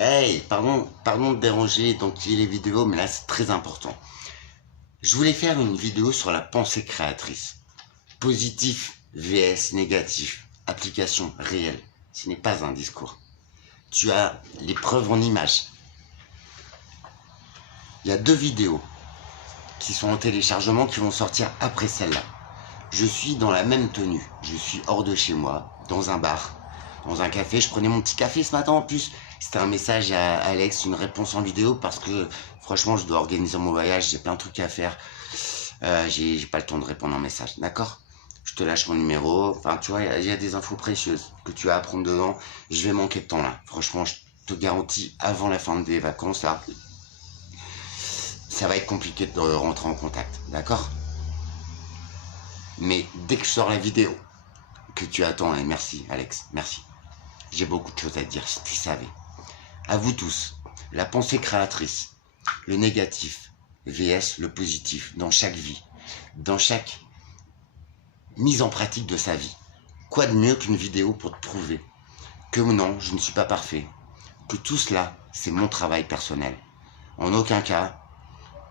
Hey, pardon de déranger, donc les vidéos, mais là c'est très important. Je voulais faire une vidéo sur la pensée créatrice. Positif vs négatif. Application réelle. Ce n'est pas un discours. Tu as les preuves en images. Il y a 2 vidéos qui sont en téléchargement qui vont sortir après celle-là. Je suis dans la même tenue. Je suis hors de chez moi, dans un bar, dans un café. Je prenais mon petit café ce matin en plus. C'était un message à Alex, une réponse en vidéo parce que franchement, je dois organiser mon voyage. J'ai plein de trucs à faire. J'ai pas le temps de répondre en message. D'accord? Je te lâche mon numéro. Enfin, tu vois, il y a des infos précieuses que tu as à prendre dedans. Je vais manquer de temps là. Franchement, je te garantis, avant la fin des vacances là, ça va être compliqué de rentrer en contact. D'accord? Mais dès que je sors la vidéo que tu attends, et merci Alex, merci. J'ai beaucoup de choses à te dire si tu savais. À vous tous, la pensée créatrice, le négatif vs le positif dans chaque vie, dans chaque mise en pratique de sa vie. Quoi de mieux qu'une vidéo pour te prouver que non, je ne suis pas parfait, que tout cela, c'est mon travail personnel. En aucun cas,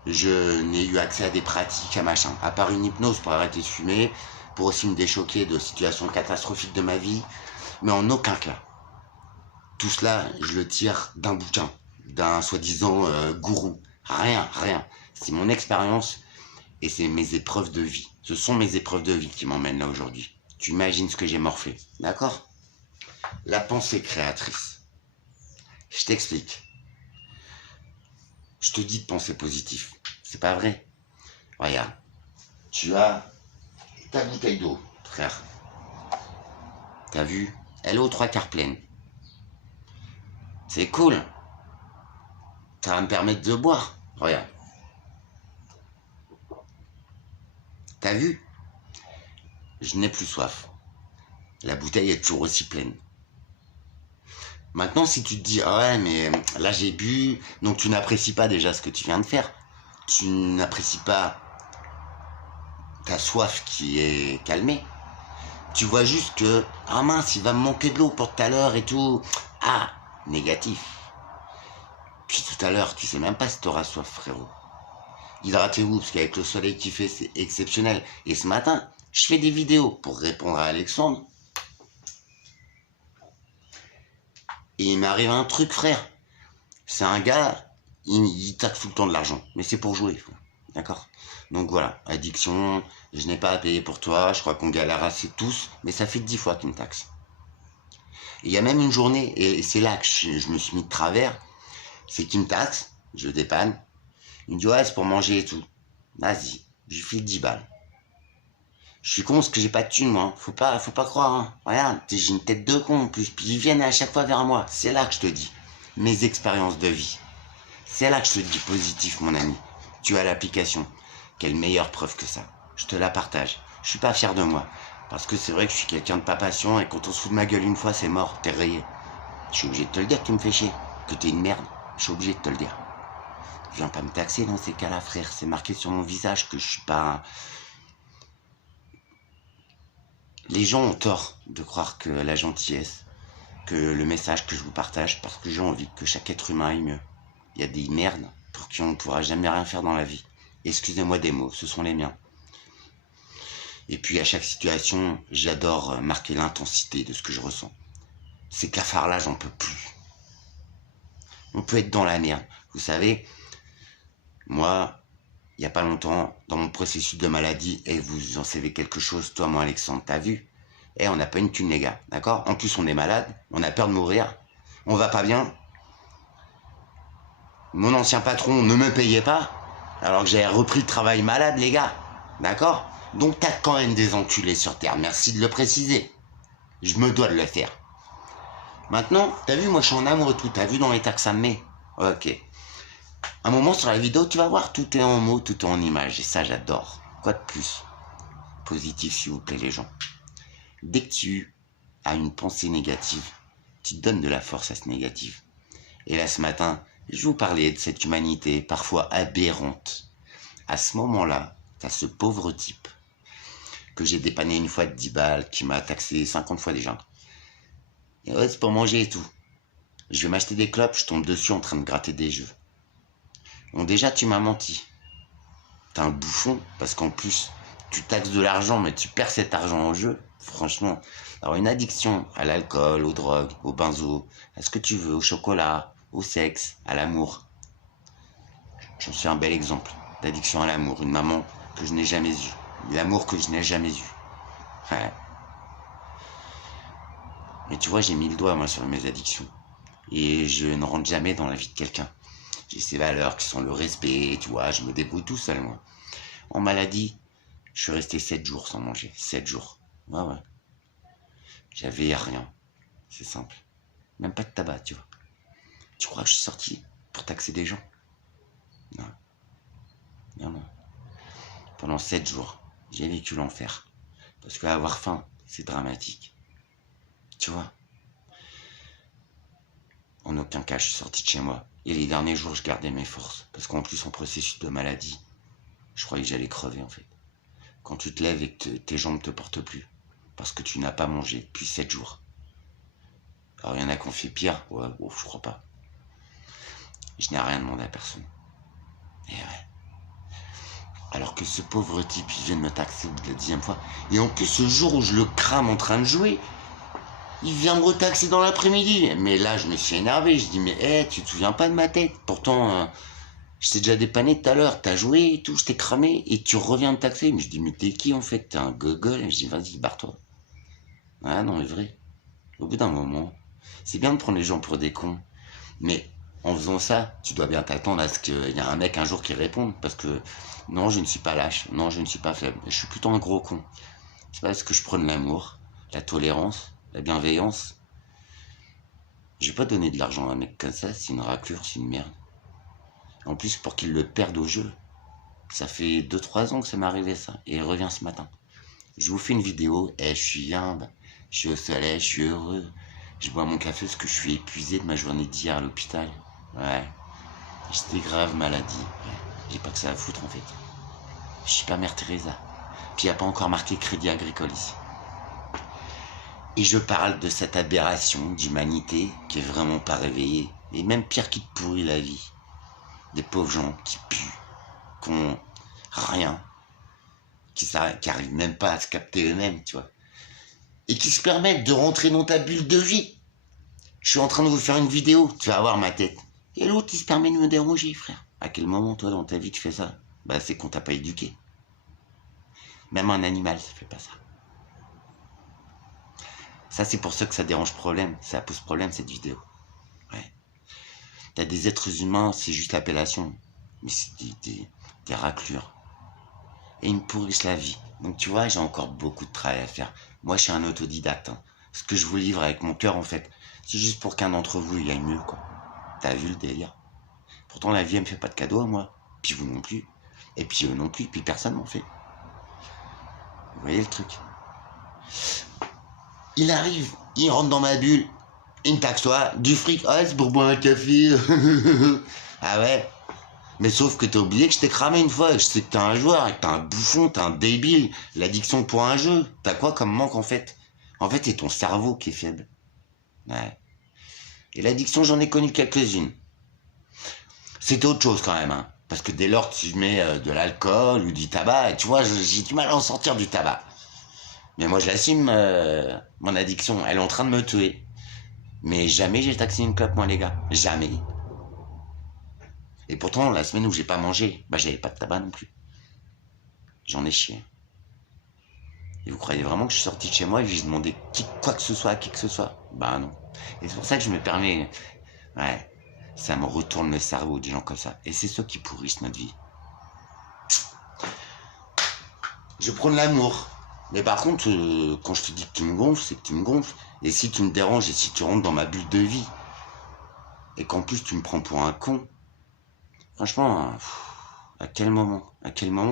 je n'ai eu accès à des pratiques, à machin, à part une hypnose pour arrêter de fumer, pour aussi me déchoquer de situations catastrophiques de ma vie, mais en aucun cas. Tout cela, je le tire d'un bouquin, d'un soi-disant gourou. Rien. C'est mon expérience et c'est mes épreuves de vie. Ce sont mes épreuves de vie qui m'emmènent là aujourd'hui. Tu imagines ce que j'ai morflé, d'accord? La pensée créatrice. Je t'explique. Je te dis de penser positif. C'est pas vrai. Regarde, tu as ta bouteille d'eau, frère. T'as vu? Elle est aux 3/4 pleine. C'est cool. Ça va me permettre de boire. Regarde. T'as vu? Je n'ai plus soif. La bouteille est toujours aussi pleine. Maintenant, si tu te dis, ah ouais, mais là j'ai bu, donc tu n'apprécies pas déjà ce que tu viens de faire. Tu n'apprécies pas ta soif qui est calmée. Tu vois juste que, ah mince, il va me manquer de l'eau pour tout à l'heure et tout. Ah, négatif. Puis tout à l'heure, tu sais même pas si t'auras soif, frérot. Hydratez-vous, parce qu'avec le soleil qui fait, c'est exceptionnel. Et ce matin, je fais des vidéos pour répondre à Alexandre. Et il m'arrive un truc, frère. C'est un gars, il taxe tout le temps de l'argent. Mais c'est pour jouer, d'accord? Donc voilà, addiction, je n'ai pas à payer pour toi, je crois qu'on galère assez tous, mais ça fait 10 fois qu'il me taxe. Et il y a même une journée, et c'est là que je me suis mis de travers, c'est qu'il me taxe, je dépanne, il me dit ouais, c'est pour manger et tout. Vas-y, je lui file 10 balles. Je suis con parce que j'ai pas de thune, moi. Faut pas croire, hein. Regarde, j'ai une tête de con en plus. Puis ils viennent à chaque fois vers moi. C'est là que je te dis. Mes expériences de vie. C'est là que je te dis positif, mon ami. Tu as l'application. Quelle meilleure preuve que ça. Je te la partage. Je suis pas fier de moi. Parce que c'est vrai que je suis quelqu'un de pas patient et quand on se fout de ma gueule une fois, c'est mort. T'es rayé. Je suis obligé de te le dire que tu me fais chier. Que t'es une merde. Je suis obligé de te le dire. Viens pas me taxer dans ces cas-là, frère. C'est marqué sur mon visage que je suis pas... Les gens ont tort de croire que la gentillesse, que le message que je vous partage, parce que j'ai envie que chaque être humain aille mieux. Il y a des merdes pour qui on ne pourra jamais rien faire dans la vie. Excusez-moi des mots, ce sont les miens. Et puis à chaque situation, j'adore marquer l'intensité de ce que je ressens. Ces cafards-là, j'en peux plus. On peut être dans la merde. Vous savez, moi, il n'y a pas longtemps, dans mon processus de maladie, et vous en savez quelque chose, toi, moi, Alexandre, t'as vu? On n'a pas une thune, les gars, d'accord? En plus, on est malade, on a peur de mourir, on va pas bien. Mon ancien patron ne me payait pas, alors que j'avais repris le travail malade, les gars, d'accord? Donc t'as quand même des enculés sur Terre, merci de le préciser. Je me dois de le faire. Maintenant, t'as vu, moi, je suis en amour et tout, t'as vu dans l'état que ça me met? Ok. Un moment sur la vidéo, tu vas voir, tout est en mots, tout est en images. Et ça, j'adore. Quoi de plus? Positif, s'il vous plaît, les gens. Dès que tu as une pensée négative, tu te donnes de la force à ce négatif. Et là, ce matin, je vous parlais de cette humanité parfois aberrante. À ce moment-là, t'as ce pauvre type que j'ai dépanné une fois de 10 balles, qui m'a taxé 50 fois déjà. Et ouais, c'est pour manger et tout. Je vais m'acheter des clopes, je tombe dessus en train de gratter des jeux. Bon, déjà, tu m'as menti. T'es un bouffon, parce qu'en plus, tu taxes de l'argent, mais tu perds cet argent en jeu. Franchement, alors une addiction à l'alcool, aux drogues, aux benzos, à ce que tu veux, au chocolat, au sexe, à l'amour. J'en suis un bel exemple d'addiction à l'amour. Une maman que je n'ai jamais eue. L'amour que je n'ai jamais eu. Ouais. Mais tu vois, j'ai mis le doigt, moi, sur mes addictions. Et je ne rentre jamais dans la vie de quelqu'un. J'ai ces valeurs qui sont le respect, tu vois, je me débrouille tout seul, moi. En maladie, je suis resté 7 jours sans manger. 7 jours. Ouais, ouais. J'avais rien. C'est simple. Même pas de tabac, tu vois. Tu crois que je suis sorti pour taxer des gens? Non. Non, non. Pendant 7 jours, j'ai vécu l'enfer. Parce qu'avoir faim, c'est dramatique. Tu vois? En aucun cas, je suis sorti de chez moi. Et les derniers jours, je gardais mes forces. Parce qu'en plus, en processus de maladie, je croyais que j'allais crever, en fait. Quand tu te lèves et que tes jambes ne te portent plus. Parce que tu n'as pas mangé depuis 7 jours. Alors, il y en a qui ont fait pire. Ouais, ouf, je crois pas. Je n'ai rien demandé à personne. Et ouais. Alors que ce pauvre type, il vient de me taxer au bout de la 10e fois. Et en plus, ce jour où je le crame en train de jouer, il vient me retaxer dans l'après-midi. Mais là, je me suis énervé. Je dis, mais hey, tu te souviens pas de ma tête? Pourtant, je t'ai déjà dépanné tout à l'heure. T'as joué et tout, je t'ai cramé. Et tu reviens me taxer. Mais je dis, mais t'es qui en fait? T'es un gogol. Et je dis, vas-y, barre-toi. Ah non, mais vrai. Au bout d'un moment, c'est bien de prendre les gens pour des cons. Mais en faisant ça, tu dois bien t'attendre à ce qu'il y ait un mec un jour qui réponde. Parce que non, je ne suis pas lâche. Non, je ne suis pas faible. Je suis plutôt un gros con. C'est parce que je prône l'amour, la tolérance, la bienveillance. Je vais pas donner de l'argent à un mec comme ça, c'est une raclure, c'est une merde. En plus, pour qu'il le perde au jeu, ça fait 2-3 ans que ça m'est arrivé ça, et il revient ce matin. Je vous fais une vidéo, je suis bien, je suis au soleil, je suis heureux. Je bois mon café parce que je suis épuisé de ma journée d'hier à l'hôpital. Ouais, j'étais grave maladie. Ouais. J'ai pas que ça à foutre en fait. Je suis pas Mère Teresa. Puis y a pas encore marqué Crédit Agricole ici. Et je parle de cette aberration d'humanité qui est vraiment pas réveillée. Et même pire qui te pourrit la vie. Des pauvres gens qui puent, qui ont rien, qui arrivent même pas à se capter eux-mêmes, tu vois. Et qui se permettent de rentrer dans ta bulle de vie. Je suis en train de vous faire une vidéo, tu vas voir ma tête. Et l'autre, il se permet de me déranger, frère. À quel moment, toi, dans ta vie, tu fais ça? Bah, c'est qu'on t'a pas éduqué. Même un animal, ça fait pas ça. Ça, c'est pour ça que ça dérange problème. Ça pose problème, cette vidéo. Ouais. T'as des êtres humains, c'est juste l'appellation. Mais c'est des raclures. Et ils me pourrissent la vie. Donc, tu vois, j'ai encore beaucoup de travail à faire. Moi, je suis un autodidacte. Hein. Ce que je vous livre avec mon cœur, en fait, c'est juste pour qu'un d'entre vous y aille mieux, quoi. T'as vu le délire? Pourtant, la vie, elle me fait pas de cadeaux à moi. Puis vous non plus. Et puis eux non plus. Puis personne m'en fait. Vous voyez le truc? Il arrive, il rentre dans ma bulle, il me taxe toi, du fric, ah c'est pour boire un café. Ah ouais. Mais sauf que t'as oublié que je t'ai cramé une fois, je sais que t'es un joueur, et que t'es un bouffon, t'es un débile, l'addiction pour un jeu, t'as quoi comme manque en fait? En fait c'est ton cerveau qui est faible. Ouais. Et l'addiction j'en ai connu quelques-unes. C'était autre chose quand même, hein. Parce que dès lors tu mets de l'alcool ou du tabac, et tu vois, j'ai du mal à en sortir du tabac. Mais moi, je l'assume, mon addiction, elle est en train de me tuer. Mais jamais j'ai taxé une clope, moi, les gars. Jamais. Et pourtant, la semaine où j'ai pas mangé, bah, j'avais pas de tabac non plus. J'en ai chié. Et vous croyez vraiment que je suis sorti de chez moi et j'ai demandé quoi que ce soit à qui que ce soit? Bah non. Et c'est pour ça que je me permets... Ouais, ça me retourne le cerveau, des gens comme ça. Et c'est ceux qui pourrissent notre vie. Je prône l'amour. Mais par contre, quand je te dis que tu me gonfles, c'est que tu me gonfles. Et si tu me déranges et si tu rentres dans ma bulle de vie, et qu'en plus tu me prends pour un con, franchement, à quel moment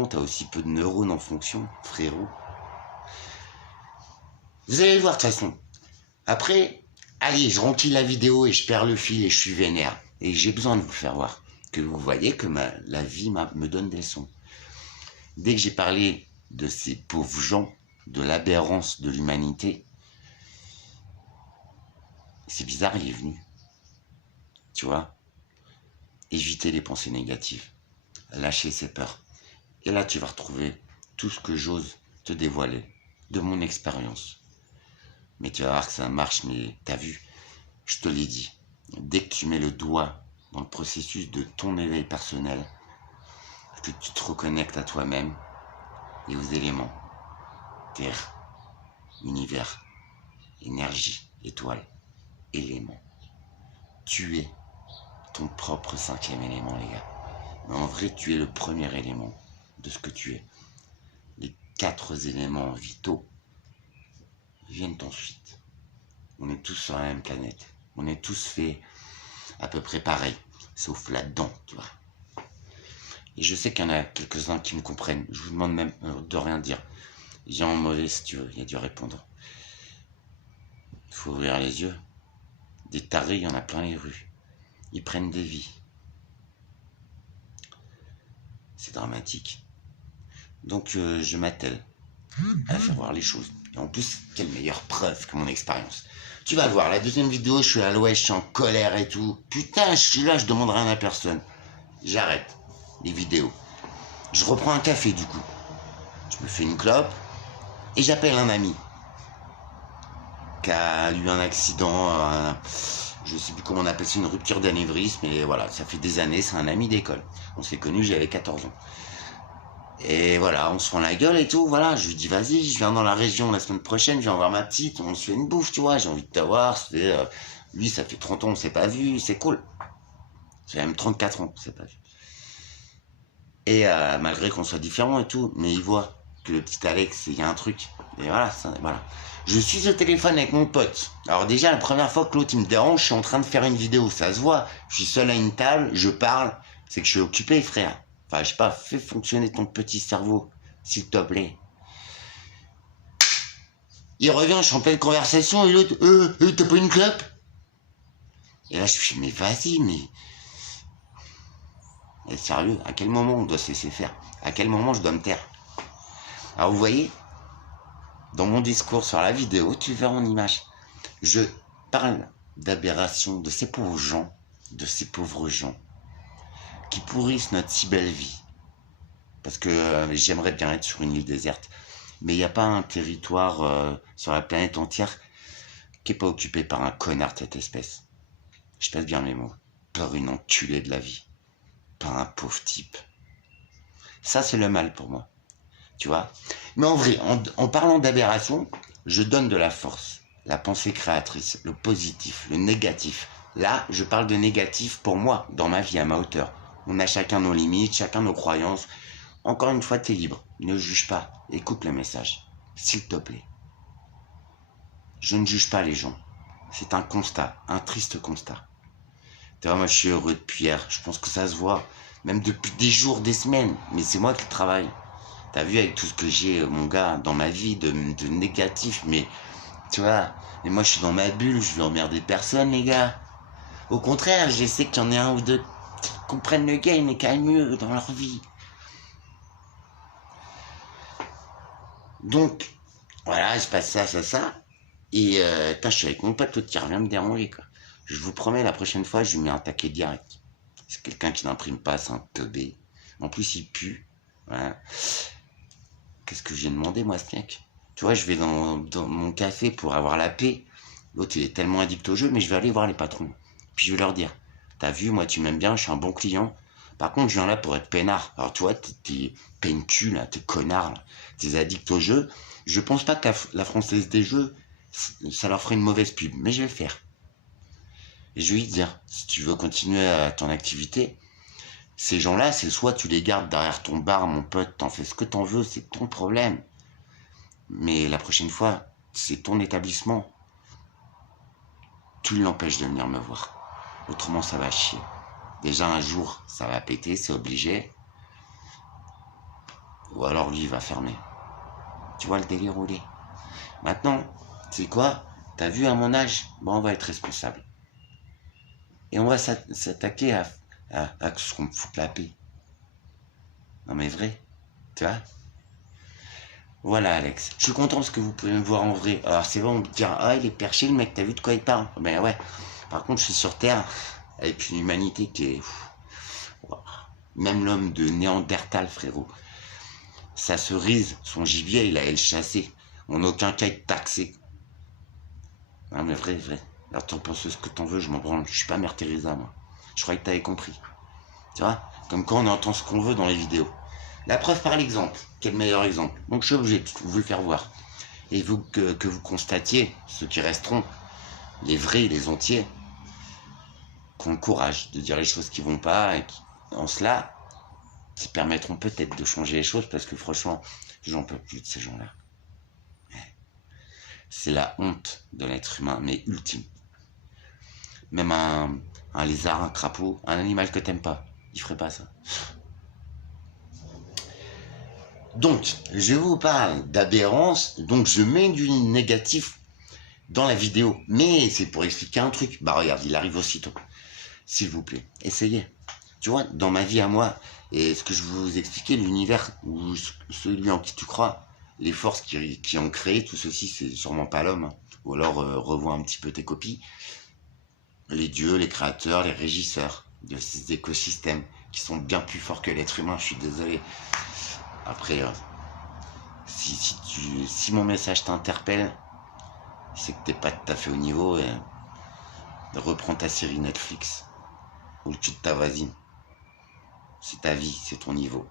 t'as aussi peu de neurones en fonction, frérot? Vous allez le voir de toute façon. Après, allez, je remplis la vidéo et je perds le fil et je suis vénère. Et j'ai besoin de vous faire voir que vous voyez que la vie me donne des leçons. Dès que j'ai parlé de ces pauvres gens, de l'aberrance de l'humanité, c'est bizarre, il est venu. tu vois. Éviter les pensées négatives. Lâcher ses peurs. Et là, tu vas retrouver tout ce que j'ose te dévoiler de mon expérience. Mais tu vas voir que ça marche, mais t'as vu, je te l'ai dit. Dès que tu mets le doigt dans le processus de ton éveil personnel, que tu te reconnectes à toi-même et aux éléments, terre, univers, énergie, étoile, élément. Tu es ton propre cinquième élément, les gars. Mais en vrai, tu es le premier élément de ce que tu es. Les 4 éléments vitaux viennent ensuite. On est tous sur la même planète. On est tous faits à peu près pareil, sauf là-dedans, tu vois. Et je sais qu'il y en a quelques-uns qui me comprennent. Je vous demande même de rien dire. J'ai en mauvais si tu veux, il y a dû répondre. Il faut ouvrir les yeux. Des tarés, il y en a plein les rues. Ils prennent des vies. C'est dramatique. Donc je m'attelle à faire voir les choses. Et en plus, quelle meilleure preuve que mon expérience. Tu vas voir, la deuxième vidéo, je suis à l'ouest, je suis en colère et tout. Putain, je suis là, je demande rien à personne. J'arrête les vidéos. Je reprends un café du coup. Je me fais une clope et j'appelle un ami qui a eu un accident, je sais plus comment on appelle ça, une rupture d'anévrisme. Et voilà, ça fait des années, c'est un ami d'école. On s'est connus, j'avais 14 ans. Et voilà, on se prend la gueule et tout, voilà, je lui dis vas-y, je viens dans la région la semaine prochaine, je viens voir ma petite, on se fait une bouffe, tu vois, j'ai envie de t'avoir, lui ça fait 30 ans, on s'est pas vu, c'est cool. Ça fait même 34 ans, on s'est pas vu. Et malgré qu'on soit différents et tout, mais il voit que le petit Alex, il y a un truc, et voilà, voilà. Je suis au téléphone avec mon pote. Alors déjà, la première fois que l'autre il me dérange, je suis en train de faire une vidéo, ça se voit, je suis seul à une table, je parle, c'est que je suis occupé, frère. Enfin, je sais pas, fais fonctionner ton petit cerveau, s'il te plaît. Il revient, je suis en pleine conversation, et l'autre, t'as pas une clope? Et là, je suis, mais vas-y, mais... Et sérieux, à quel moment on doit se laisser faire? À quel moment je dois me taire? Alors, vous voyez, dans mon discours sur la vidéo, tu verras en image, je parle d'aberration de ces pauvres gens, qui pourrissent notre si belle vie. Parce que j'aimerais bien être sur une île déserte. Mais il n'y a pas un territoire sur la planète entière qui n'est pas occupé par un connard de cette espèce. Je pèse bien mes mots. Par une enculée de la vie. Par un pauvre type. Ça, c'est le mal pour moi. Tu vois? Mais en vrai, en parlant d'aberration, je donne de la force. La pensée créatrice, le positif, le négatif. Là, je parle de négatif pour moi, dans ma vie, à ma hauteur. On a chacun nos limites, chacun nos croyances. Encore une fois, t'es libre. Ne juge pas. Écoute le message. S'il te plaît. Je ne juge pas les gens. C'est un constat. Un triste constat. Tu vois, moi, je suis heureux depuis hier. Je pense que ça se voit. Même depuis des jours, des semaines. Mais c'est moi qui travaille. T'as vu avec tout ce que j'ai, mon gars, dans ma vie, de négatif. Mais, tu vois, et moi, je suis dans ma bulle. Je veux emmerder personne, les gars. Au contraire, j'essaie qu'il y en ait un ou deux qui comprennent le game et qui aillent mieux dans leur vie. Donc, voilà, il se passe ça. Et je suis avec mon pote, l'autre qui revient me déranger, quoi. Je vous promets, la prochaine fois, je lui mets un taquet direct. C'est quelqu'un qui n'imprime pas, c'est un teubé. En plus, il pue. Voilà. Qu'est-ce que j'ai demandé, moi, ce mec? Tu vois, je vais dans mon café pour avoir la paix. L'autre, il est tellement addict au jeu, mais je vais aller voir les patrons. Puis je vais leur dire, t'as vu, moi, tu m'aimes bien, je suis un bon client. Par contre, je viens là pour être peinard. Alors, tu vois, t'es peine-cul, là, t'es connard, là. T'es addict au jeu. Je pense pas que la Française des Jeux, ça leur ferait une mauvaise pub, mais je vais le faire. Et je vais lui dire, si tu veux continuer à ton activité, ces gens-là, c'est soit tu les gardes derrière ton bar, mon pote, t'en fais ce que t'en veux, c'est ton problème. Mais la prochaine fois, c'est ton établissement. Tu l'empêches de venir me voir. Autrement, ça va chier. Déjà, un jour, ça va péter, c'est obligé. Ou alors, lui, il va fermer. Tu vois le délire roulé. Maintenant, tu sais quoi? T'as vu à mon âge? Bon, on va être responsable. Et on va s'attaquer à ce qu'on me foute la paix. Non mais vrai, tu vois? Voilà Alex, je suis content parce que vous pouvez me voir en vrai. Alors c'est bon, on me dire, ah il est perché le mec, t'as vu de quoi il parle? Ben ouais, par contre je suis sur Terre, avec une humanité qui est... Ouah. Même l'homme de Néandertal, frérot. Sa cerise, son gibier, il allait le chasser. En aucun cas être taxé. Non mais vrai, vrai. Alors t'en penses ce que t'en veux, je m'en branle. Je suis pas Mère Teresa, moi. Je croyais que t'avais compris. Tu vois? Comme quand on entend ce qu'on veut dans les vidéos. La preuve par l'exemple. Quel meilleur exemple? Donc je suis obligé de vous le faire voir. Et vous que vous constatiez, ceux qui resteront, les vrais, les entiers, qui ont le courage de dire les choses qui vont pas et qui, en cela, qui permettront peut-être de changer les choses parce que franchement, j'en peux plus de ces gens-là. C'est la honte de l'être humain, mais ultime. Même un lézard, un crapaud, un animal que t'aimes pas, il ferait pas ça. Donc, je vous parle d'aberrance, donc je mets du négatif dans la vidéo. Mais c'est pour expliquer un truc. Bah regarde, il arrive aussitôt. S'il vous plaît, essayez. Tu vois, dans ma vie à moi, et ce que je vous expliquais, l'univers, ou celui en qui tu crois, les forces qui ont créé tout ceci, c'est sûrement pas l'homme. Hein. Ou alors revois un petit peu tes copies. Les dieux, les créateurs, les régisseurs de ces écosystèmes qui sont bien plus forts que l'être humain, je suis désolé. Après, si mon message t'interpelle, c'est que t'es pas tout à fait au niveau et reprends ta série Netflix ou le cul de ta voisine. C'est ta vie, c'est ton niveau.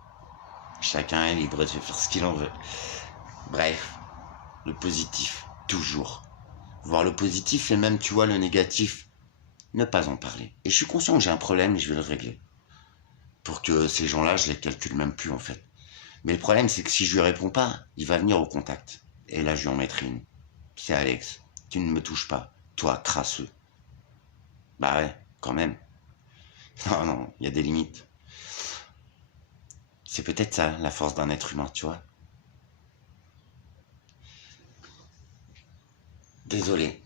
Chacun est libre de faire ce qu'il en veut. Bref, le positif, toujours. Voir le positif et même, tu vois, le négatif, ne pas en parler. Et je suis conscient que j'ai un problème et je vais le régler. Pour que ces gens-là, je les calcule même plus en fait. Mais le problème, c'est que si je lui réponds pas, il va venir au contact. Et là, je lui en mettrai une. C'est Alex. Tu ne me touches pas. Toi, crasseux. Bah ouais, quand même. Non, non, il y a des limites. C'est peut-être ça, la force d'un être humain, tu vois. Désolé.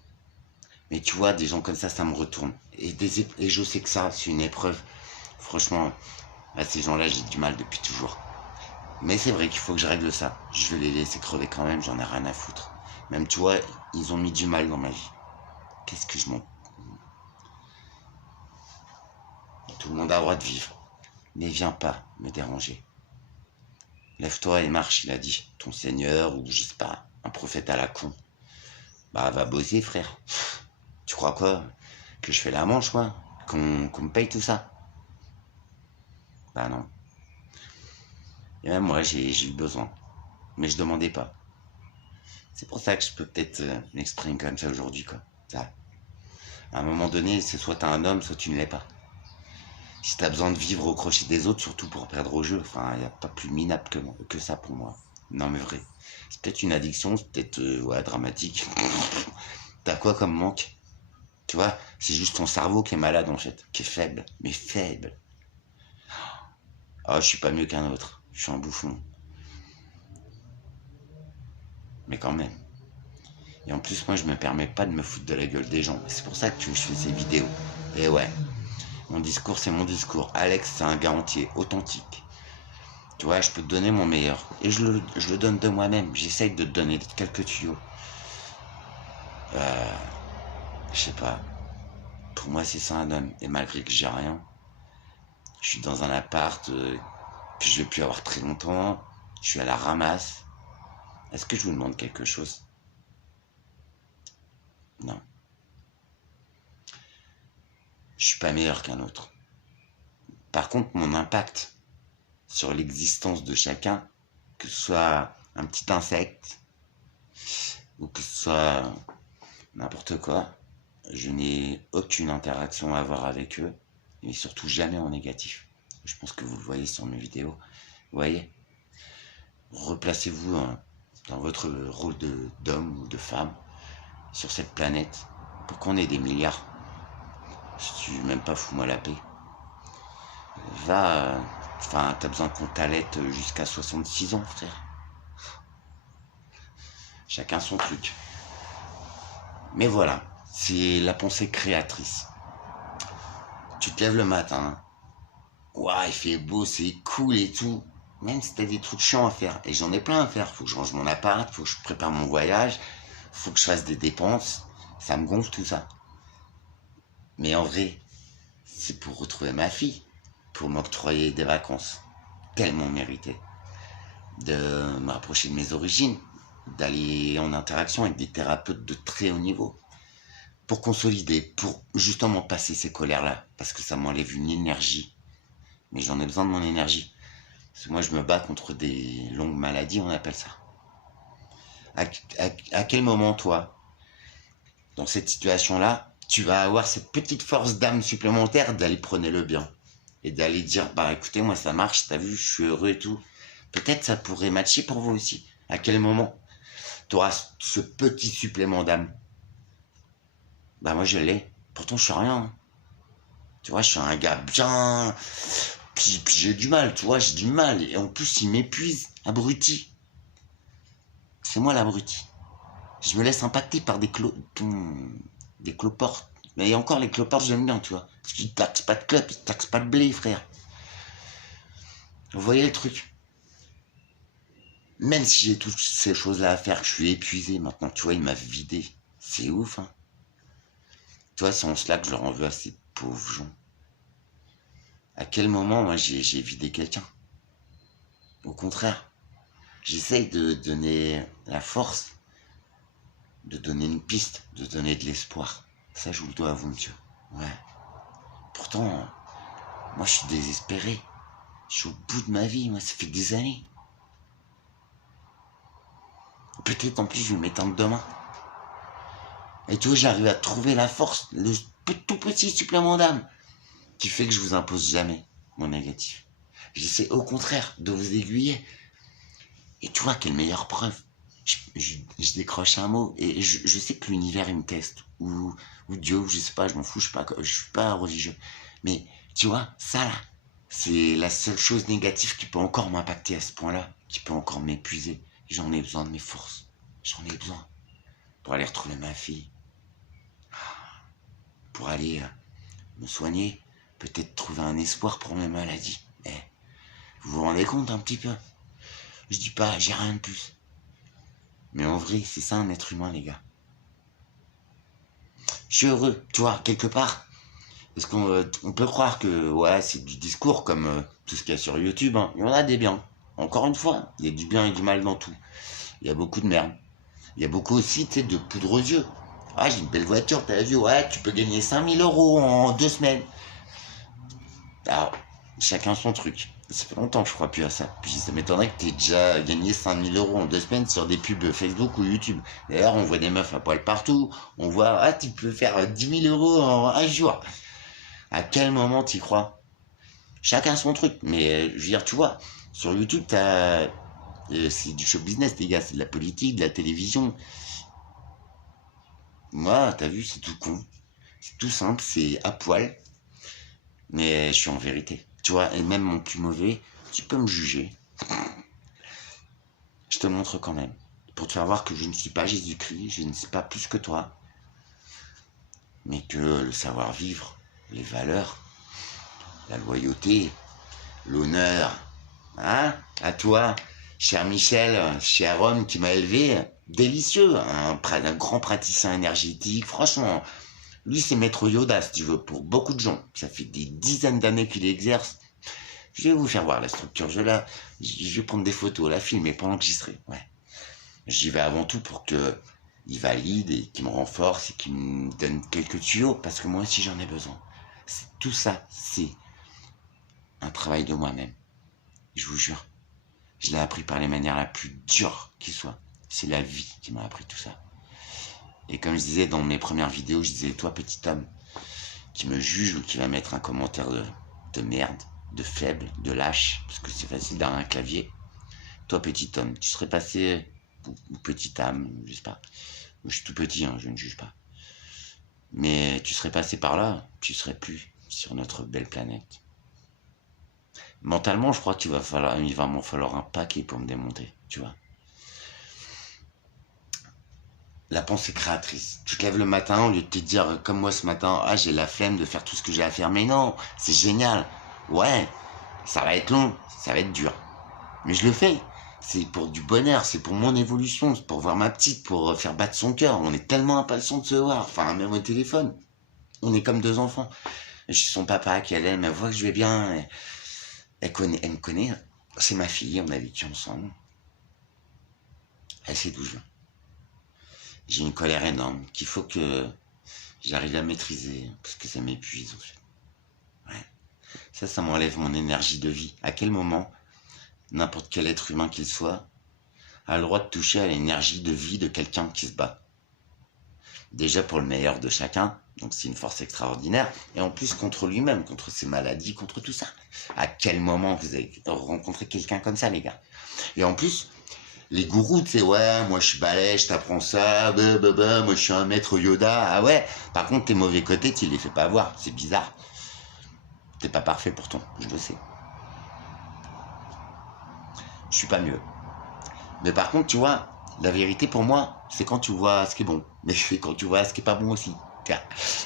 Mais tu vois, des gens comme ça me retourne. Et je sais que ça, c'est une épreuve. Franchement, à ces gens-là, j'ai du mal depuis toujours. Mais c'est vrai qu'il faut que je règle ça. Je vais les laisser crever quand même, j'en ai rien à foutre. Même, tu vois, ils ont mis du mal dans ma vie. Qu'est-ce que je m'en... Tout le monde a le droit de vivre. Mais viens pas me déranger. Lève-toi et marche, il a dit. Ton seigneur, ou je sais pas, un prophète à la con. Bah, va bosser, frère. Tu crois quoi? Que je fais la manche, quoi? Qu'on me paye tout ça? Bah non. Et même moi, j'ai eu besoin. Mais je demandais pas. C'est pour ça que je peux peut-être m'exprimer comme ça aujourd'hui, quoi. Ça. À un moment donné, c'est soit t'es un homme, soit tu ne l'es pas. Si t'as besoin de vivre au crochet des autres, surtout pour perdre au jeu, enfin, il n'y a pas plus minable que ça pour moi. Non, mais vrai. C'est peut-être une addiction, c'est peut-être, ouais, dramatique. T'as quoi comme manque? Tu vois, c'est juste ton cerveau qui est malade, en fait, qui est faible, mais faible. Ah, je suis pas mieux qu'un autre. Je suis un bouffon. Mais quand même. Et en plus, moi, je me permets pas de me foutre de la gueule des gens. C'est pour ça que je fais ces vidéos. Et ouais. Mon discours, c'est mon discours. Alex, c'est un gars entier, authentique. Tu vois, je peux te donner mon meilleur. Et je le donne de moi-même. J'essaye de te donner quelques tuyaux. Je sais pas. Pour moi, c'est ça un homme. Et malgré que j'ai rien, je suis dans un appart que je vais plus avoir très longtemps. Je suis à la ramasse. Est-ce que je vous demande quelque chose? Non. Je suis pas meilleur qu'un autre. Par contre, mon impact sur l'existence de chacun, que ce soit un petit insecte ou que ce soit n'importe quoi, je n'ai aucune interaction à avoir avec eux et surtout jamais en négatif. Je pense que vous le voyez sur mes vidéos. Vous voyez, replacez-vous dans votre rôle d'homme ou de femme sur cette planète pour qu'on ait des milliards. Si tu même pas, fous-moi la paix. Va, enfin, t'as besoin qu'on t'allaite jusqu'à 66 ans, frère. Chacun son truc. Mais voilà, c'est la pensée créatrice. Tu te lèves le matin, ouah, il fait beau, c'est cool et tout. Même si t'as des trucs chiants à faire, et j'en ai plein à faire. Faut que je range mon appart, faut que je prépare mon voyage, faut que je fasse des dépenses. Ça me gonfle tout ça. Mais en vrai, c'est pour retrouver ma fille, pour m'octroyer des vacances tellement méritées, de me rapprocher de mes origines, d'aller en interaction avec des thérapeutes de très haut niveau, pour consolider, pour justement passer ces colères-là, parce que ça m'enlève une énergie, mais j'en ai besoin de mon énergie. Parce que moi, je me bats contre des longues maladies, on appelle ça. À quel moment, toi, dans cette situation-là, tu vas avoir cette petite force d'âme supplémentaire d'aller prôner le bien et d'aller dire, bah écoutez, moi ça marche, t'as vu, je suis heureux et tout. Peut-être ça pourrait matcher pour vous aussi. À quel moment tu auras ce petit supplément d'âme? Bah moi je l'ai. Pourtant je suis rien, hein. Tu vois, je suis un gars bien... Puis j'ai du mal, tu vois, j'ai du mal. Et en plus, il m'épuise, abruti. C'est moi l'abruti. Je me laisse impacter par des cloportes. Mais encore, les cloportes, j'aime bien, tu vois. Parce qu'ils taxent pas de clope, ils taxent pas de blé, frère. Vous voyez le truc? Même si j'ai toutes ces choses-là à faire, je suis épuisé maintenant, tu vois, il m'a vidé. C'est ouf, hein. Tu vois, c'est en cela que je leur en veux à ces pauvres gens. À quel moment, moi, j'ai vidé quelqu'un? Au contraire, j'essaye de donner la force, de donner une piste, de donner de l'espoir. Ça, je vous le dois à vous, monsieur. Ouais. Pourtant, moi, je suis désespéré. Je suis au bout de ma vie, moi, ça fait des années. Peut-être en plus, je vais m'éteindre demain. Et tu vois, j'arrive à trouver la force, le tout petit supplément d'âme qui fait que je vous impose jamais mon négatif. J'essaie au contraire de vous aiguiller. Et tu vois, quelle meilleure preuve. Je décroche un mot et je sais que l'univers il me teste. Ou Dieu, je sais pas, je m'en fous, je suis pas religieux. Mais tu vois, ça là, c'est la seule chose négative qui peut encore m'impacter à ce point-là, qui peut encore m'épuiser. J'en ai besoin de mes forces. J'en ai besoin. Pour aller retrouver ma fille. Pour aller me soigner. Peut-être trouver un espoir pour mes maladies. Vous vous rendez compte un petit peu? Je dis pas, j'ai rien de plus. Mais en vrai, c'est ça un être humain, les gars. Je suis heureux, tu vois, quelque part. Parce qu'on peut croire que ouais, c'est du discours comme tout ce qu'il y a sur YouTube. Hein. Il y en a des biens. Encore une fois, il y a du bien et du mal dans tout. Il y a beaucoup de merde. Il y a beaucoup aussi, tu sais, de poudre aux yeux. Ah, j'ai une belle voiture, t'as vu? Ouais, tu peux gagner 5000 € en 2 semaines. Alors, chacun son truc. Ça fait longtemps que je crois plus à ça. Puis ça m'étonnerait que tu aies déjà gagné 5000 € en 2 semaines sur des pubs Facebook ou YouTube. D'ailleurs, on voit des meufs à poil partout. On voit, ah, tu peux faire 10 000 € en un jour. À quel moment t'y crois? Chacun son truc. Mais je veux dire, tu vois, sur YouTube, c'est du show business, les gars. C'est de la politique, de la télévision. Moi, t'as vu, c'est tout con. C'est tout simple, c'est à poil. Mais je suis en vérité. Tu vois, et même mon plus mauvais, tu peux me juger. Je te montre quand même. Pour te faire voir que je ne suis pas Jésus-Christ, je ne suis pas plus que toi. Mais que le savoir-vivre, les valeurs, la loyauté, l'honneur, hein, à toi, cher Michel, cher homme qui m'a élevé, délicieux, un grand praticien énergétique, franchement, lui c'est maître Yoda si tu veux, pour beaucoup de gens, ça fait des dizaines d'années qu'il exerce. Je vais vous faire voir la structure, je vais prendre des photos, la filmer pendant que j'y serai, ouais. J'y vais avant tout pour que il valide et qu'il me renforce et qu'il me donne quelques tuyaux, parce que moi aussi j'en ai besoin. Tout ça, c'est un travail de moi-même. Je vous jure. Je l'ai appris par les manières la plus dures qui soit. C'est la vie qui m'a appris tout ça. Et comme je disais dans mes premières vidéos, je disais, toi petit homme, qui me juge ou qui va mettre un commentaire de merde, de faible, de lâche, parce que c'est facile derrière un clavier. Toi petit homme, tu serais passé, ou petite âme, je sais pas. Je suis tout petit, hein, je ne juge pas. Mais tu serais passé par là, tu serais plus sur notre belle planète. Mentalement, je crois qu'il va m'en falloir un paquet pour me démonter, tu vois. La pensée créatrice. Tu te lèves le matin, au lieu de te dire, comme moi ce matin, ah, j'ai la flemme de faire tout ce que j'ai à faire. Mais non, c'est génial. Ouais, ça va être long, ça va être dur. Mais je le fais. C'est pour du bonheur, c'est pour mon évolution, c'est pour voir ma petite, pour faire battre son cœur. On est tellement impatient de se voir, enfin, même au téléphone. On est comme deux enfants. Je suis son papa qu'elle aime, elle voit que je vais bien. Elle me connaît. C'est ma fille, on a vécu ensemble. Elle sait d'où je viens. J'ai une colère énorme qu'il faut que j'arrive à maîtriser parce que ça m'épuise en fait. Ouais. Ça m'enlève mon énergie de vie. À quel moment n'importe quel être humain qu'il soit a le droit de toucher à l'énergie de vie de quelqu'un qui se bat? Déjà pour le meilleur de chacun, donc c'est une force extraordinaire, et en plus contre lui-même, contre ses maladies, contre tout ça. À quel moment vous avez rencontré quelqu'un comme ça, les gars? Et en plus, les gourous, tu sais, ouais, moi je suis balèze, je t'apprends ça, moi je suis un maître Yoda. Ah ouais, par contre tes mauvais côtés, tu les fais pas voir, c'est bizarre. T'es pas parfait pourtant, je le sais. Je suis pas mieux. Mais par contre, tu vois, la vérité pour moi, c'est quand tu vois ce qui est bon. Mais c'est quand tu vois ce qui est pas bon aussi.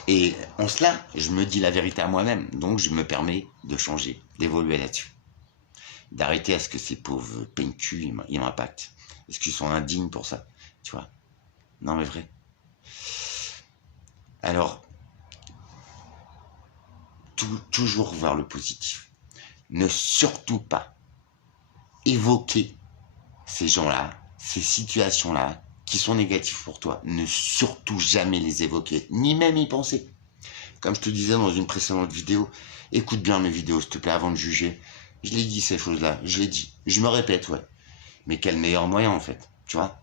Et en cela, je me dis la vérité à moi-même. Donc je me permets de changer, d'évoluer là-dessus. D'arrêter à ce que ces pauvres peigne-cul, ils m'impactent. Est-ce qu'ils sont indignes pour ça? Tu vois? Non mais vrai. Alors, toujours voir le positif. Ne surtout pas évoquer ces gens-là, ces situations-là, qui sont négatives pour toi. Ne surtout jamais les évoquer, ni même y penser. Comme je te disais dans une précédente vidéo, écoute bien mes vidéos, s'il te plaît, avant de juger. Je l'ai dit, ces choses-là, je l'ai dit. Je me répète, ouais. Mais quel meilleur moyen, en fait, tu vois?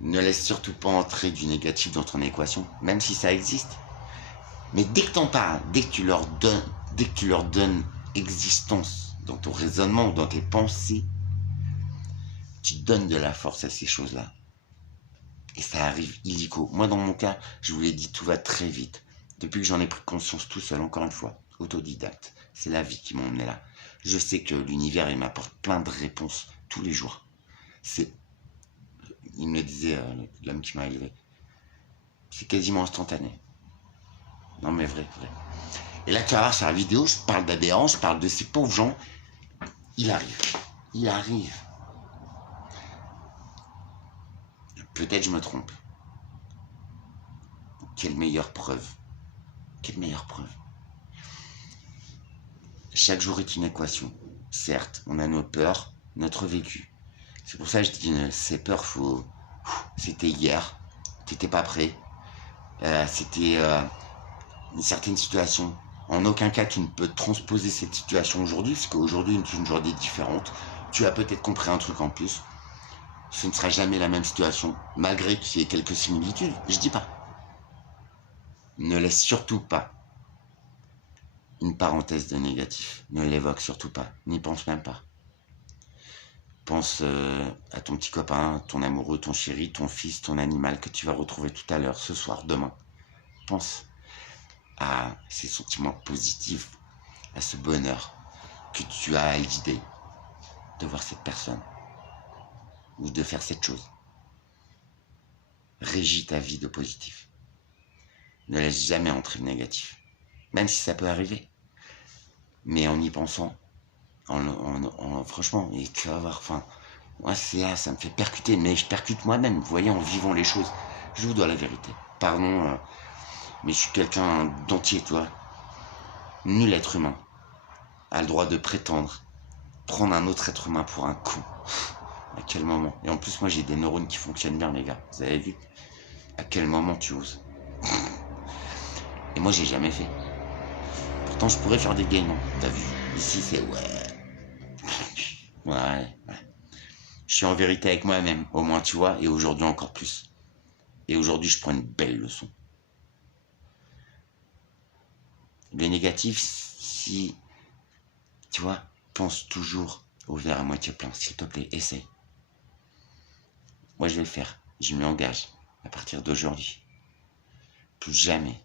Ne laisse surtout pas entrer du négatif dans ton équation, même si ça existe. Mais dès que t'en parles, dès que tu leur donnes existence dans ton raisonnement ou dans tes pensées, tu donnes de la force à ces choses-là. Et ça arrive illico. Moi, dans mon cas, je vous l'ai dit, tout va très vite. Depuis que j'en ai pris conscience tout seul, encore une fois, autodidacte. C'est la vie qui m'a emmené là. Je sais que l'univers, il m'apporte plein de réponses tous les jours. Il me le disait, l'homme qui m'a élevé. C'est quasiment instantané. Non mais vrai. Et là, tu vas voir sur la vidéo, je parle d'adhérence, je parle de ces pauvres gens. Il arrive. Peut-être je me trompe. Quelle meilleure preuve. Chaque jour est une équation. Certes, on a nos peurs, notre vécu. C'est pour ça que je dis, ces peurs, c'était hier, t'étais pas prêt. C'était une certaine situation. En aucun cas, tu ne peux transposer cette situation aujourd'hui, parce qu'aujourd'hui, c'est une journée différente. Tu as peut-être compris un truc en plus. Ce ne sera jamais la même situation, malgré qu'il y ait quelques similitudes. Je dis pas. Ne laisse surtout pas une parenthèse de négatif. Ne l'évoque surtout pas. N'y pense même pas. Pense à ton petit copain, ton amoureux, ton chéri, ton fils, ton animal que tu vas retrouver tout à l'heure, ce soir, demain. Pense à ces sentiments positifs, à ce bonheur que tu as à l'idée de voir cette personne ou de faire cette chose. Régis ta vie de positif. Ne laisse jamais entrer le négatif, même si ça peut arriver. Mais en y pensant, franchement, et tu vas voir, moi ça me fait percuter, mais je percute moi-même, vous voyez, en vivant les choses. Je vous dois la vérité. Pardon, mais je suis quelqu'un d'entier, toi. Nul être humain a le droit de prétendre prendre un autre être humain pour un con. À quel moment? Et en plus, moi, j'ai des neurones qui fonctionnent bien, les gars. Vous avez vu? À quel moment tu oses? Et moi, j'ai jamais fait. Pourtant, je pourrais faire des gains, non? T'as vu? Ici, c'est ouais. Je suis en vérité avec moi-même, au moins, tu vois, et aujourd'hui encore plus. Et aujourd'hui, je prends une belle leçon. Le négatif, si, tu vois, pense toujours au verre à moitié plein, s'il te plaît, essaye. Moi, je vais le faire. Je m'y engage à partir d'aujourd'hui. Plus jamais.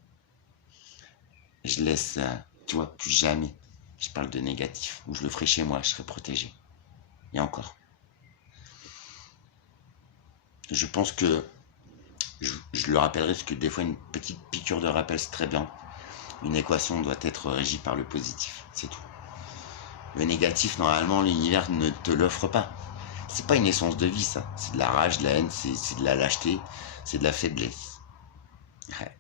Je laisse, tu vois, plus jamais. Je parle de négatif. Ou je le ferai chez moi, je serai protégé. Et encore. Je pense que, je le rappellerai, parce que des fois, une petite piqûre de rappel, c'est très bien. Une équation doit être régie par le positif. C'est tout. Le négatif, normalement, l'univers ne te l'offre pas. C'est pas une essence de vie, ça. C'est de la rage, de la haine, c'est de la lâcheté, c'est de la faiblesse. Ouais.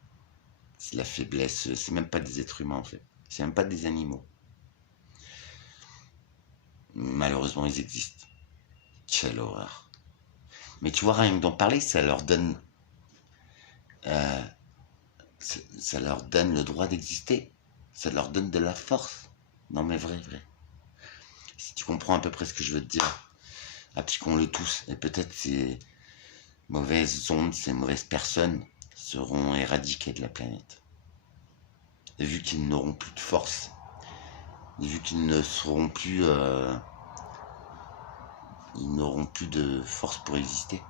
c'est de la faiblesse, c'est même pas des êtres humains en fait, c'est même pas des animaux. Malheureusement, ils existent. Quelle horreur. Mais tu vois, rien que d'en parler, euh, ça leur donne le droit d'exister. Ça leur donne de la force. Non mais vrai. Si tu comprends à peu près ce que je veux te dire, appliquons-le tous. Et peut-être ces mauvaises ondes, ces mauvaises personnes seront éradiquées de la planète. Et vu qu'ils n'auront plus de force, et vu qu'ils ne seront plus... ils n'auront plus de force pour exister.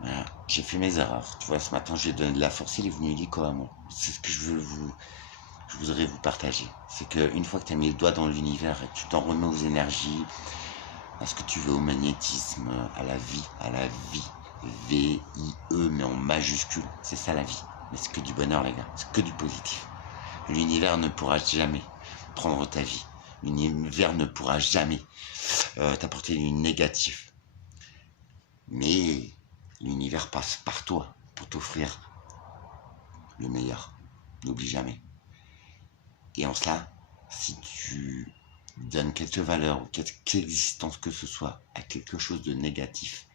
Voilà. J'ai fait mes erreurs. Tu vois, ce matin, je lui ai donné de la force, il est venu illico à moi. C'est ce que je voudrais vous partager. C'est qu'une fois que tu as mis le doigt dans l'univers et que tu t'en remets aux énergies, à ce que tu veux, au magnétisme, à la vie, V-I-E, mais en majuscule, c'est ça la vie. Mais c'est que du bonheur, les gars, c'est que du positif. L'univers ne pourra jamais prendre ta vie. L'univers ne pourra jamais t'apporter du négatif. Mais l'univers passe par toi pour t'offrir le meilleur. N'oublie jamais. Et en cela, si tu donnes quelque valeur ou quelque existence que ce soit à quelque chose de négatif,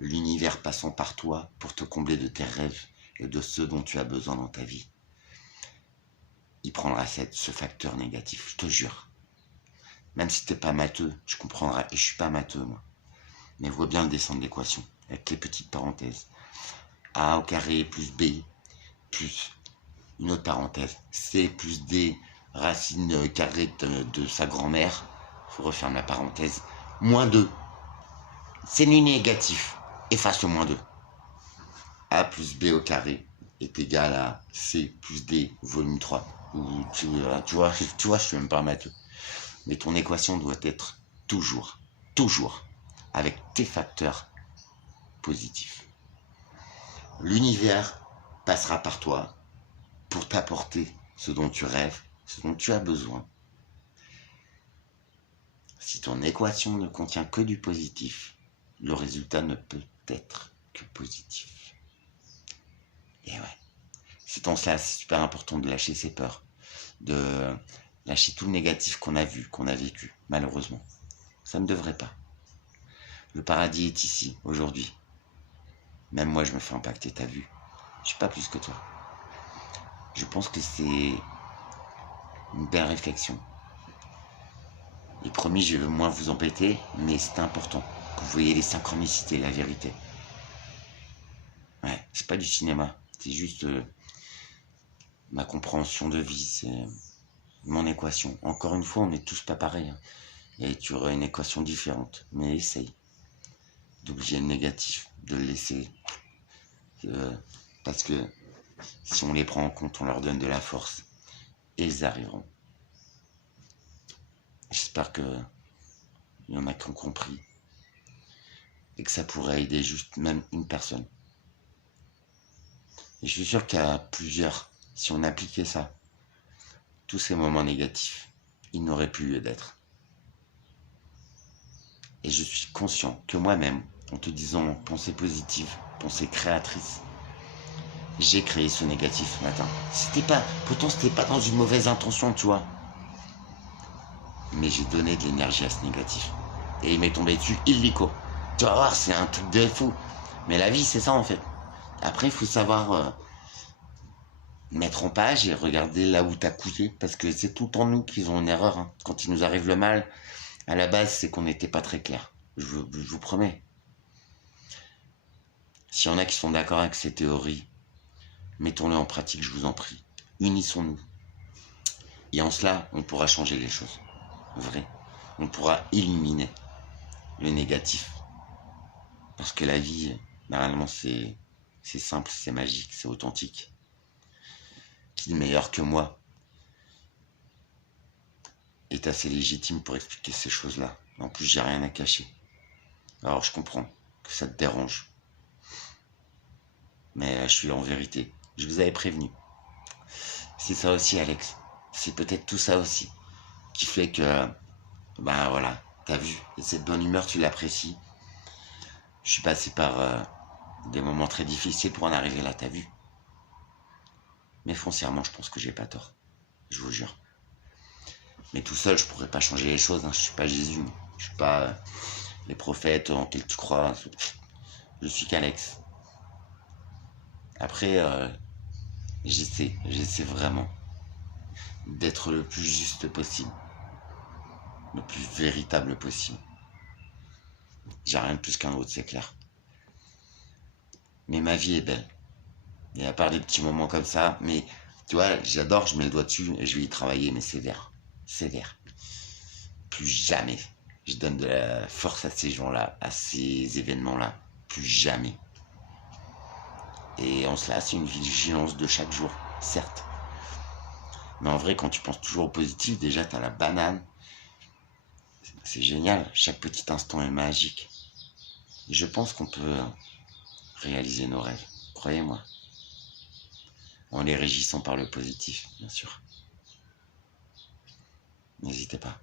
l'univers passant par toi pour te combler de tes rêves et de ceux dont tu as besoin dans ta vie, il prendra ce facteur négatif, je te jure. Même si t'es pas matheux, je comprendrai. Et je suis pas matheux, moi. Mais vois bien le dessin de l'équation, avec les petites parenthèses. A au carré plus B, plus une autre parenthèse. C plus D, racine carrée de sa grand-mère. Faut refermer la parenthèse. Moins 2. C'est du négatif. Efface le moins 2. A plus B au carré est égal à C plus D volume 3. Ou, tu vois, je suis même pas matheux. Mais ton équation doit être toujours, avec tes facteurs positifs. L'univers passera par toi pour t'apporter ce dont tu rêves, ce dont tu as besoin. Si ton équation ne contient que du positif, le résultat ne peut être que positif. Et ouais, c'est en cela, c'est super important de lâcher ses peurs, de lâcher tout le négatif qu'on a vu, qu'on a vécu, malheureusement. Ça ne devrait pas. Le paradis est ici, aujourd'hui. Même moi, je me fais impacter, t'as vu. Je suis pas plus que toi. Je pense que c'est une belle réflexion. Et promis, je veux moins vous embêter, mais c'est important que vous voyez les synchronicités, la vérité. Ouais, c'est pas du cinéma, c'est juste ma compréhension de vie, c'est mon équation. Encore une fois, on n'est tous pas pareils. Hein. Et tu aurais une équation différente, mais essaye d'oublier le négatif, de le laisser. Parce que si on les prend en compte, on leur donne de la force. Et ils arriveront. J'espère que il y en a qui ont compris. Et que ça pourrait aider juste même une personne. Et je suis sûr qu'il y a plusieurs, si on appliquait ça, tous ces moments négatifs, ils n'auraient plus lieu d'être. Et je suis conscient que moi-même, en te disant pensée positive, pensée créatrice, j'ai créé ce négatif ce matin. Pourtant c'était pas dans une mauvaise intention, tu vois. Mais j'ai donné de l'énergie à ce négatif. Et il m'est tombé dessus illico. Tu vas voir, c'est un truc de fou. Mais la vie, c'est ça en fait. Après, il faut savoir mettre en page et regarder là où t'as coupé. Parce que c'est tout le temps nous qui faisons une erreur. Hein. Quand il nous arrive le mal, à la base, c'est qu'on n'était pas très clair. Je vous promets. S'il y en a qui sont d'accord avec ces théories, mettons-les en pratique, je vous en prie. Unissons-nous. Et en cela, on pourra changer les choses. Vrai. On pourra éliminer le négatif. Parce que la vie, normalement, c'est simple, c'est magique, c'est authentique. Qui est meilleur que moi est assez légitime pour expliquer ces choses-là. En plus, j'ai rien à cacher. Alors, je comprends que ça te dérange. Mais je suis en vérité. Je vous avais prévenu. C'est ça aussi, Alex. C'est peut-être tout ça aussi qui fait que, ben voilà, t'as vu, et cette bonne humeur, tu l'apprécies. Je suis passé par des moments très difficiles pour en arriver là, t'as vu. Mais foncièrement, je pense que j'ai pas tort. Je vous jure. Mais tout seul, je pourrais pas changer les choses. Hein. Je suis pas Jésus. Je suis pas les prophètes en lesquels tu crois. Je suis qu'Alex. Après, j'essaie vraiment d'être le plus juste possible, le plus véritable possible. J'ai rien de plus qu'un autre, c'est clair. Mais ma vie est belle. Et à part des petits moments comme ça, mais tu vois, j'adore, je mets le doigt dessus et je vais y travailler, mais sévère. Sévère. Plus jamais. Je donne de la force à ces gens-là, à ces événements-là. Plus jamais. Et en cela, c'est une vigilance de chaque jour, certes. Mais en vrai, quand tu penses toujours au positif, déjà, t'as la banane. C'est génial. Chaque petit instant est magique. Et je pense qu'on peut réaliser nos rêves. Croyez-moi. En les régissant par le positif, bien sûr. N'hésitez pas.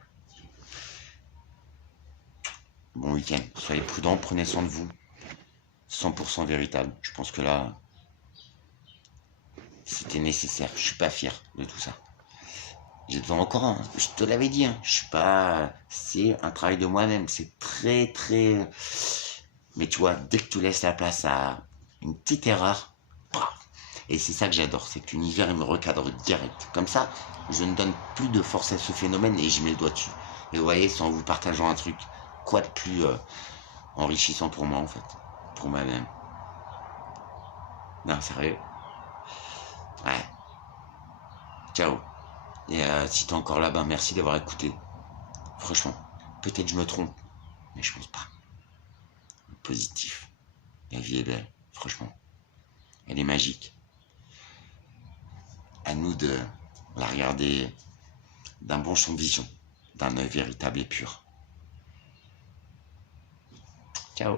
Bon week-end. Soyez prudents, prenez soin de vous. 100% véritable. Je pense que là, c'était nécessaire. Je suis pas fier de tout ça. J'ai besoin encore un. Je te l'avais dit. Hein. Je suis pas. C'est un travail de moi-même. C'est très très. Mais tu vois, dès que tu laisses la place à une petite erreur, et c'est ça que j'adore, c'est que l'univers il me recadre direct. Comme ça, je ne donne plus de force à ce phénomène et je mets le doigt dessus. Et vous voyez, c'est en vous partageant un truc, quoi de plus enrichissant pour moi en fait, pour moi-même. Non, sérieux. Ouais. Ciao. Et si t'es encore là, ben merci d'avoir écouté. Franchement, peut-être je me trompe, mais je pense pas. Positif. La vie est belle, franchement. Elle est magique. À nous de la regarder d'un bon champ de vision, d'un œil véritable et pur. Ciao.